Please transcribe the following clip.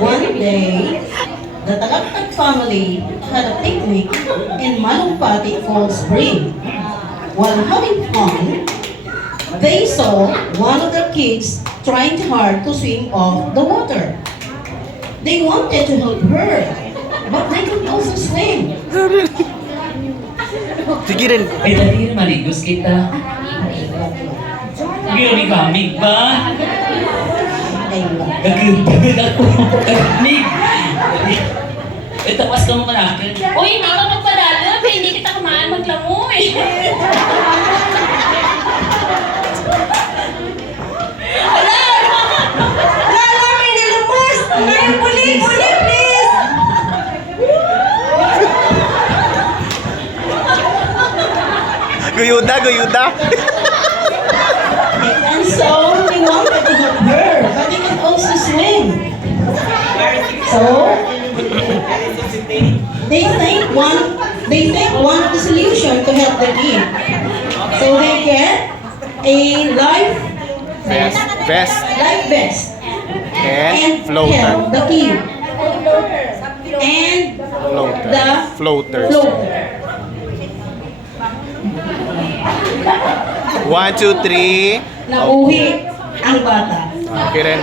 One day, the Tagaktag family had a picnic in Malumpati Cold Spring. While having fun, they saw one of their kids trying hard to swim off the water. They wanted to help her, but they could also swim. Sige rin. Ay, dali na maligos kita. Gini kamig ba? Nagkibigil ako. Kamig! Eh, tapas ka mo malakin. Uy, hindi ka magpadalo. Hindi kita kumaan maglangoy. Lala, may nilabas! Uli, please! Guyuda, guyuda. And so, we wanted to help her, but they could also swim. So, they think one of the solution to help the kid. So they get a life Vest vest and floater. help the kid. And the Floater. floater. 1, 2, 3. Nauwi ang bata. Okay rin.